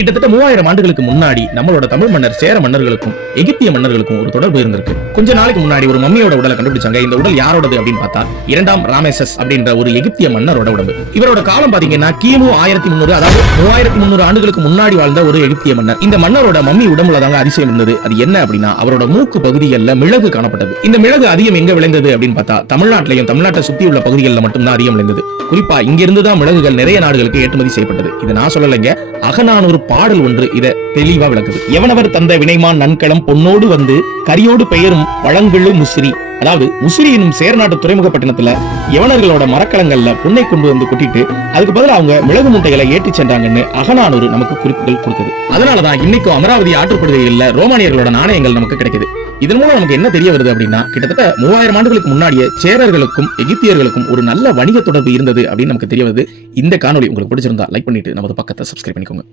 கிட்டத்தட்ட 3000 ஆண்டுகளுக்கு முன்னாடி நம்மளோட தமிழ் மன்னர் சேர மன்னர்களுக்கும் எகிப்திய மன்னர்களுக்கும் ஒரு தொடர்பு இருந்திருக்கு. கொஞ்ச நாளைக்கு முன்னாடி ஒரு மம்மியோட உடலை கண்டுபிடிச்சாங்க. இந்த உடல் யாரோடது அப்படின்னு பார்த்தா 2ஆம் ராமேசஸ் அப்படின்ற ஒரு எகிப்திய மன்னரோட உடம்பு. இவரோட காலம் பாத்தீங்கன்னா கிமு 1300, அதாவது 3300 ஆண்டுகளுக்கு முன்னாடி வாழ்ந்த ஒரு எகிப்திய மன்னர். இந்த மன்னரோட மம்மி உடம்புல தாங்க அதிசயம் இருந்தது. அது என்ன அப்படின்னா அவரோட மூக்கு பகுதிகளில் மிளகு காணப்பட்டது. இந்த மிளகு அதிகம் எங்க விளைந்தது அப்படின்னு பார்த்தா தமிழ்நாட்டிலையும் தமிழ்நாட்டை சுத்தி உள்ள பகுதிகளில் மட்டும்தான் அதிகம் விளைந்தது. குறிப்பா இங்கிருந்து தான் மிளகுகள் நிறைய நாடுகளுக்கு ஏற்றுமதி செய்யப்பட்டது. இதை நான் சொல்லலைங்க, அகநானூறு பாடல் ஒன்று இத தெளிவா விளக்குது. எவனவர் தந்த வினைமான் நன்களம் பொன்னோடு வந்து கரியோடு பெயரும் வழங்கெழு முசிறி. அதாவது முசிறி என்னும் சேர்நாட்டு துறைமுகப்பட்டினத்துல யவனர்களோட மரக்கலங்கள்ல பொன்னை கொண்டு வந்து கொட்டிட்டு அதுக்கு பதிலா அவங்க மிளகு மூட்டைகளை ஏற்றி சென்றாங்கன்னு அகநானூறு நமக்கு குறிப்புகள் கொடுக்குது. அதனாலதான் இன்னைக்கும் அமராவதி ஆற்றுப்படுகைகள்ல ரோமானியர்களோட நாணயங்கள் நமக்கு கிடைக்குது. இதன் மூலம் நமக்கு என்ன தெரிய வருது அப்படின்னா கிட்டத்தட்ட 3000 ஆண்டுகளுக்கு முன்னாடியே சேரர்களுக்கும் எகிப்தியர்களுக்கும் ஒரு நல்ல வணிக தொடர்பு இருந்தது அப்படின்னு நமக்கு தெரிய வருது. இந்த காணொலி உங்களுக்கு பிடிச்சிருந்தா லைக் பண்ணிட்டு நமது பக்கத்தை சப்ஸ்கிரைப் பண்ணிக்கோங்க.